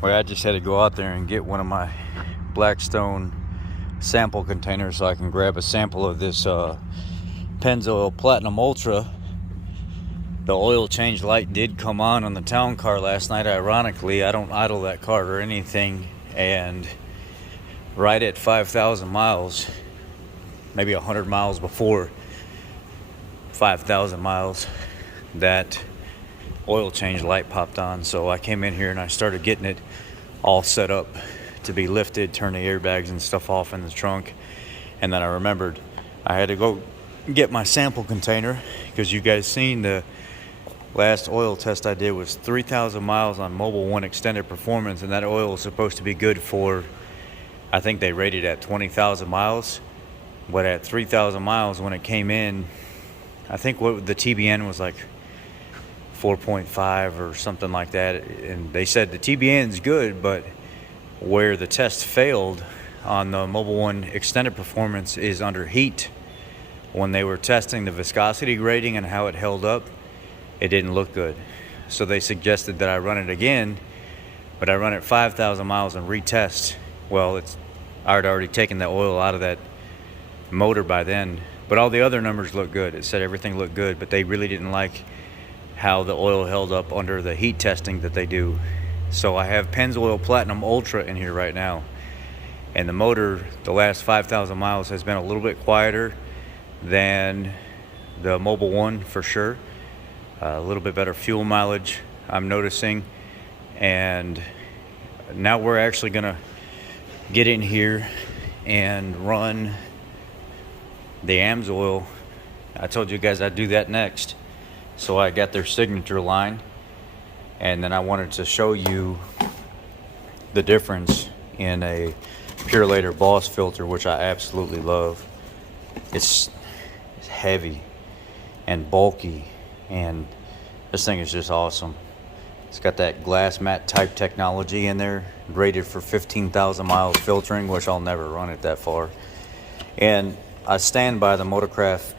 where I just had to go out there and get one of my Blackstone sample containers so I can grab a sample of this Penzoil Platinum Ultra. The oil change light did come on the town car last night. Ironically, I don't idle that car or anything, and right at 5,000 miles, maybe 100 miles before 5,000 miles, that oil change light popped on. So I came in here and I started getting it all set up to be lifted, turn the airbags and stuff off in the trunk. And then I remembered I had to go get my sample container, because you guys seen the last oil test I did was 3,000 miles on Mobil 1 extended performance, and that oil is supposed to be good for, I think they rated at 20,000 miles. But at 3,000 miles when it came in, I think what the TBN was like 4.5 or something like that. And they said the TBN is good, but where the test failed on the Mobil 1 extended performance is under heat. When they were testing the viscosity grading and how it held up, it didn't look good. So they suggested that I run it again, but I run it 5,000 miles and retest. Well, I had already taken the oil out of that motor by then, but all the other numbers looked good. It said everything looked good, but they really didn't like how the oil held up under the heat testing that they do. So I have Penzoil Platinum Ultra in here right now, and the motor the last 5,000 miles has been a little bit quieter than the Mobil 1 for sure. A little bit better fuel mileage I'm noticing, and now we're actually gonna get in here and run the Amsoil. I told you guys I'd do that next. So I got their signature line, and then I wanted to show you the difference in a Purelator Boss filter, which I absolutely love. It's heavy and bulky, and this thing is just awesome. It's got that glass mat type technology in there, rated for 15,000 miles filtering, which I'll never run it that far. And I stand by the Motorcraft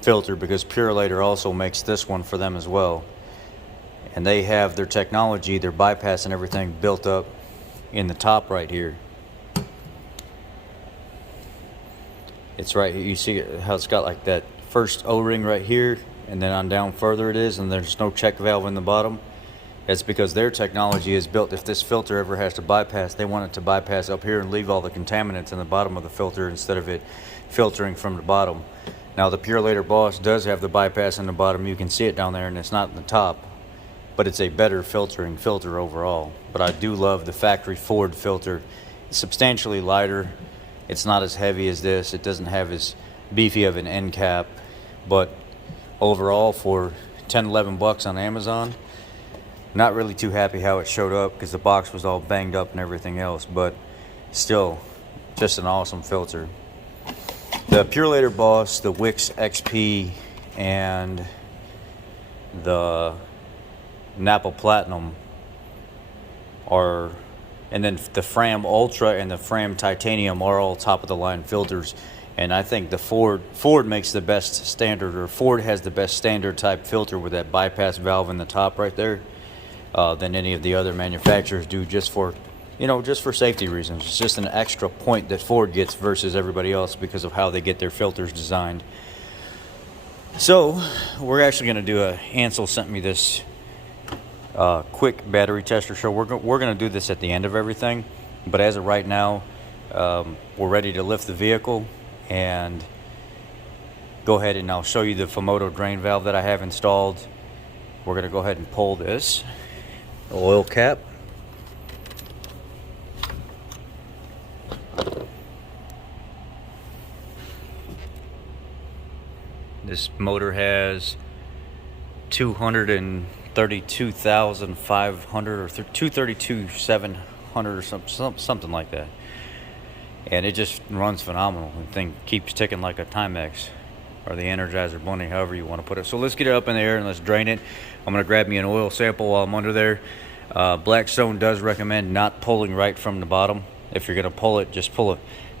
filter because Purelator also makes this one for them as well. And they have their technology, their bypass and everything built up in the top right here. It's right here. You see how it's got like that first O-ring right here, and then on down further it is, and there's no check valve in the bottom. That's because their technology is built, if this filter ever has to bypass, they want it to bypass up here and leave all the contaminants in the bottom of the filter instead of it filtering from the bottom. Now the Purelator Boss does have the bypass in the bottom. You can see it down there, and it's not in the top, but it's a better filtering filter overall. But I do love the factory Ford filter. It's substantially lighter. It's not as heavy as this. It doesn't have as beefy of an end cap, but overall for 10-11 bucks on Amazon, not really too happy how it showed up because the box was all banged up and everything else, but still just an awesome filter. The Purelator Boss, the Wix XP, and the Napa Platinum are, and then the Fram Ultra and the Fram Titanium are all top of the line filters. And I think the Ford makes the best standard, or Ford has the best standard type filter with that bypass valve in the top right there, than any of the other manufacturers do, just for, just for safety reasons. It's just an extra point that Ford gets versus everybody else because of how they get their filters designed. So we're actually going to do Ansel sent me this quick battery tester show. We're going to do this at the end of everything, but as of right now, we're ready to lift the vehicle and go ahead, and I'll show you the Fumoto drain valve that I have installed. We're going to go ahead and pull this oil cap. This motor has 232,500 or 232,700 or something like that. And it just runs phenomenal. The thing keeps ticking like a Timex, or the Energizer Bunny, however you want to put it. So let's get it up in the air and let's drain it. I'm going to grab me an oil sample while I'm under there. Blackstone does recommend not pulling right from the bottom. If you're going to pull it, just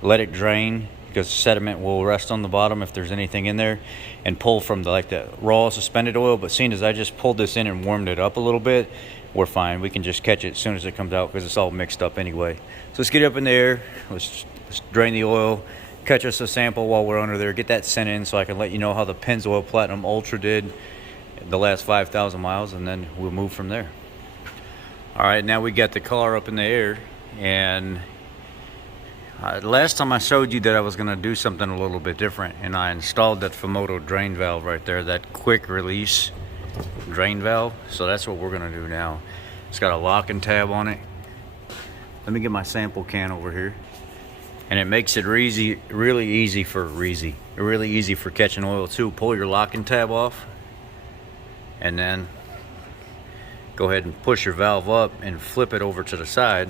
let it drain, because sediment will rest on the bottom if there's anything in there, and pull from the raw suspended oil. But seeing as I just pulled this in and warmed it up a little bit, we're fine. We can just catch it as soon as it comes out because it's all mixed up anyway. So let's get up in the air. Let's drain the oil, catch us a sample while we're under there, get that sent in so I can let you know how the Penzoil Platinum Ultra did the last 5,000 miles, and then we'll move from there. All right, now we got the car up in the air, and last time I showed you that I was going to do something a little bit different, and I installed that Fumoto drain valve right there, that quick release drain valve. So that's what we're going to do now. It's got a locking tab on it. Let me get my sample can over here. And it makes it really easy for catching oil too. Pull your locking tab off, and then go ahead and push your valve up and flip it over to the side.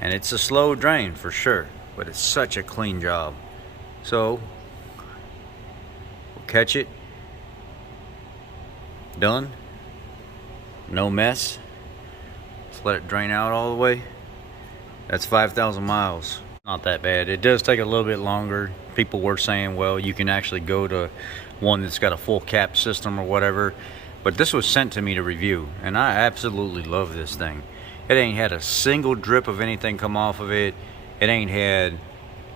And it's a slow drain for sure, but it's such a clean job. So we'll catch it. Done. No mess. Just let it drain out all the way. That's 5,000 miles. Not that bad. It does take a little bit longer. People were saying, well, you can actually go to one that's got a full cap system or whatever. But this was sent to me to review, and I absolutely love this thing. It ain't had a single drip of anything come off of it. It ain't had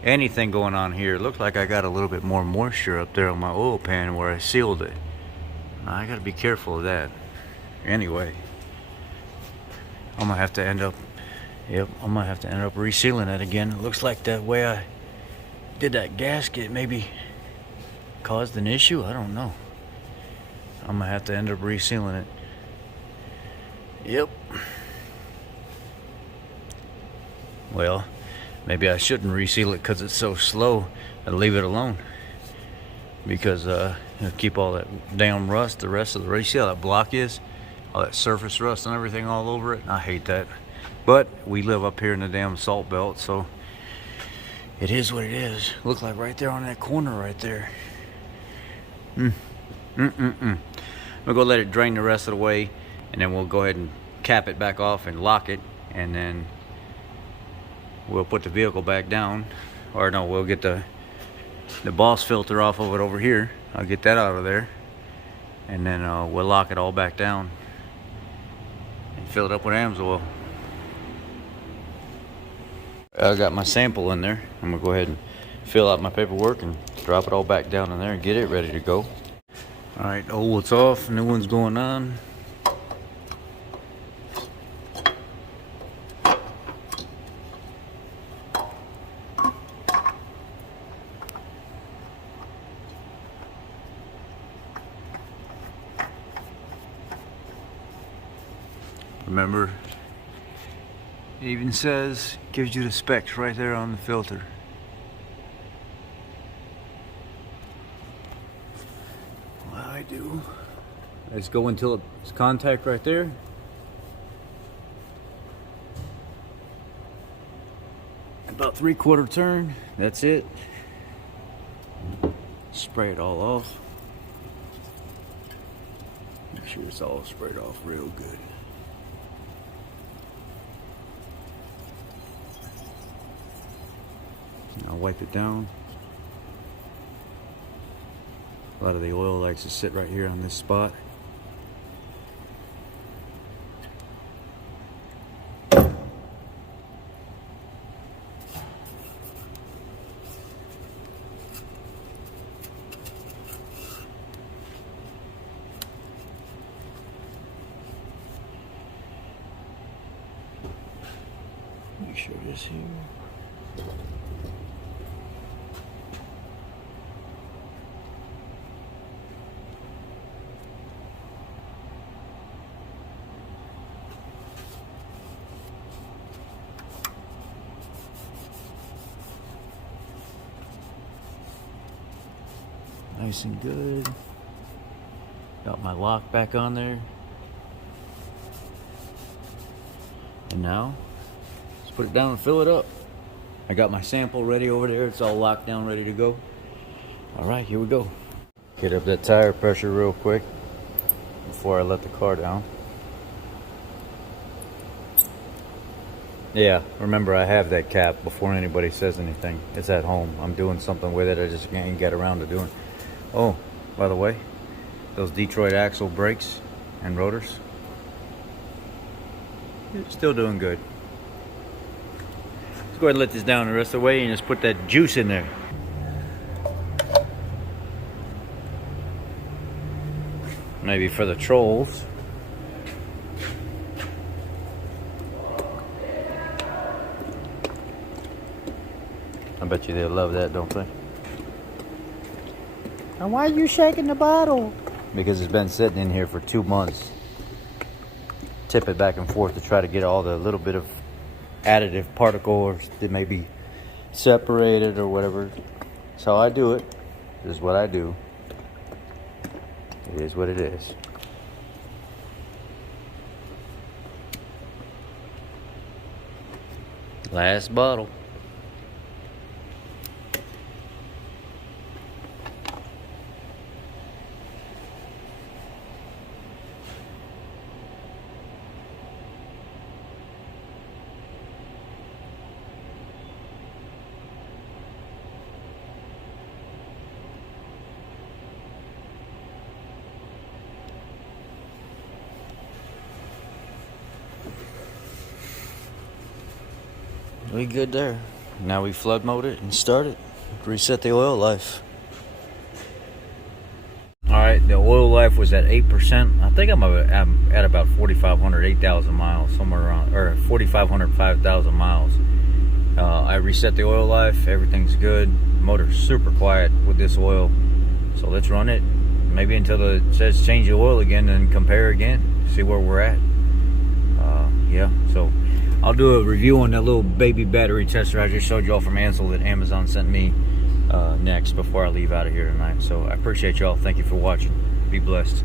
anything going on here. It looked like I got a little bit more moisture up there on my oil pan where I sealed it. I gotta be careful of that. Anyway, I'm gonna have to end up resealing it again. It looks like that way I did that gasket maybe caused an issue. I don't know. I'm gonna have to end up resealing it. Yep. Well, maybe I shouldn't reseal it because it's so slow. I'd leave it alone, because it'll keep all that damn rust, the rest of the race. See how that block is? All that surface rust and everything all over it. I hate that. But we live up here in the damn salt belt, so it is what it is. Look like right there on that corner right there. We'll go let it drain the rest of the way, and then we'll go ahead and cap it back off and lock it, and then we'll put the vehicle back down. Or no, we'll get the boss filter off of it over here. I'll get that out of there, and then we'll lock it all back down and fill it up with Amsoil. I got my sample in there. I'm gonna go ahead and fill out my paperwork and drop it all back down in there and get it ready to go. All right, old one's off, new one's going on. Remember, it even says, gives you the specs right there on the filter. Well, I do. Let's go until it's contact right there. About 3/4 turn, that's it. Spray it all off. Make sure it's all sprayed off real good. I'll wipe it down. A lot of the oil likes to sit right here on this spot. Make sure this here. Nice and good. Got my lock back on there. And now, let's put it down and fill it up. I got my sample ready over there. It's all locked down, ready to go. All right, here we go. Get up that tire pressure real quick before I let the car down. Yeah, remember I have that cap before anybody says anything. It's at home. I'm doing something with it. I just can't get around to doing it. Oh, by the way, those Detroit axle brakes and rotors, Still doing good. Let's go ahead and let this down the rest of the way and just put that juice in there. Maybe for the trolls. I bet you they'll love that, don't they? And why are you shaking the bottle? Because it's been sitting in here for 2 months. Tip it back and forth to try to get all the little bit of additive particles that may be separated or whatever. That's how I do it. This is what I do. It is what it is. Last bottle. We good there. Now we flood mode it and start it. Reset the oil life. Alright, the oil life was at 8%. I think I'm at about 4,500, 8,000 miles, somewhere around, or 4,500, 5,000 miles. I reset the oil life. Everything's good. Motor's super quiet with this oil. So let's run it. Maybe until it says change the oil again and compare again. See where we're at. Yeah, so I'll do a review on that little baby battery tester I just showed y'all from Amsoil that Amazon sent me next before I leave out of here tonight. So I appreciate y'all. Thank you for watching. Be blessed.